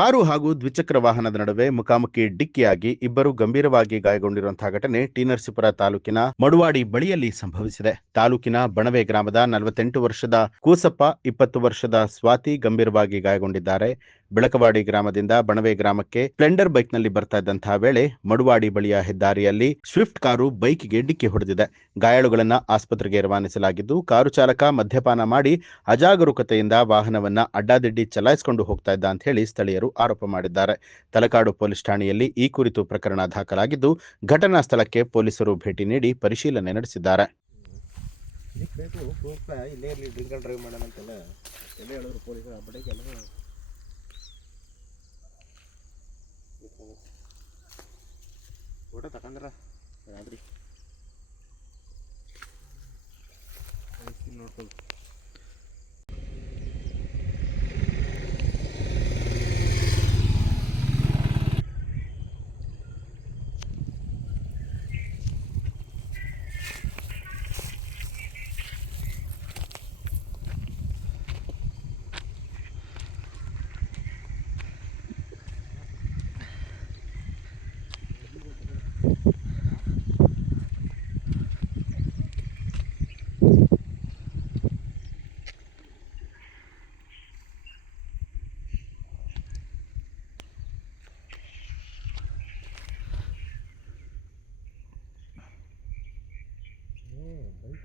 Car ಹಾಗೂ ದ್ವಿಚಕ್ರ ವಾಹನದ ನಡುವೆ ಮುಖಾಮುಖಿ ಡಿಕ್ಕಿಯಾಗಿ ಇಬ್ಬರು ಗಂಭೀರವಾಗಿ ಗಾಯಗೊಂಡಿರುವಂತಹ ಘಟನೆ ಟಿ ನರಸೀಪುರ ತಾಲೂಕಿನ ಮಡುವಾಡಿ ಬಳಿಯಲ್ಲಿ ಸಂಭವಿಸಿದೆ. ತಾಲೂಕಿನ ಬಣವೆ ಗ್ರಾಮದ 48 ವರ್ಷದ ಕೂಸಪ್ಪ, 20 ವರ್ಷದ ಸ್ವಾತಿ ಗಂಭೀರವಾಗಿ ಗಾಯಗೊಂಡಿದ್ದಾರೆ. ಬೆಳಕವಾಡಿ ಗ್ರಾಮದಿಂದ ಬಣವೆ ಗ್ರಾಮಕ್ಕೆ ಸ್ಪ್ಲೆಂಡರ್ ಬೈಕ್ನಲ್ಲಿ ಬರ್ತಾ ಇದ್ದಂತಹ ವೇಳೆ ಮಡುವಾಡಿ ಬಳಿಯ ಹೆದ್ದಾರಿಯಲ್ಲಿ ಸ್ವಿಫ್ಟ್ ಕಾರು ಬೈಕ್ಗೆ ಡಿಕ್ಕಿ ಹೊಡೆದಿದೆ. ಗಾಯಾಳುಗಳನ್ನ ಆಸ್ಪತ್ರೆಗೆ ರವಾನಿಸಲಾಗಿದ್ದು, ಕಾರು ಚಾಲಕ ಮದ್ಯಪಾನ ಮಾಡಿ ಅಜಾಗರೂಕತೆಯಿಂದ ವಾಹನವನ್ನ ಅಡ್ಡಾದಿಡ್ಡಿ ಚಲಾಯಿಸಿಕೊಂಡು ಹೋಗ್ತಾ ಇದ್ದ ಅಂತ ಹೇಳಿ ಸ್ಥಳೀಯರು ಆರೋಪ ಮಾಡಿದ್ದಾರೆ. ತಲಕಾಡು ಪೊಲೀಸ್ ಠಾಣೆಯಲ್ಲಿ ಈ ಕುರಿತು ಪ್ರಕರಣ ದಾಖಲಾಗಿದ್ದು, ಘಟನಾ ಸ್ಥಳಕ್ಕೆ ಪೊಲೀಸರು ಭೇಟಿ ನೀಡಿ ಪರಿಶೀಲನೆ ನಡೆಸಿದ್ದಾರೆ.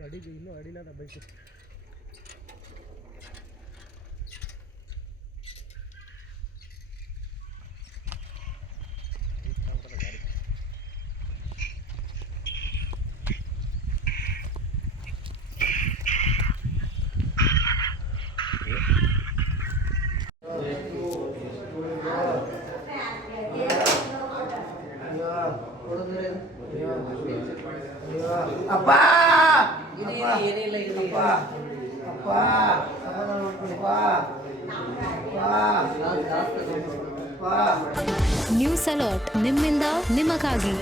ಅಡಿಗೆ ಇನ್ನೂ ಅಡಿಲಾದ ಬೈಕ್ ಅಪ್ಪ ನ್ಯೂಸ್ ಅಲರ್ಟ್ ನಿಮ್ಮಿಂದ ನಿಮಗಾಗಿ.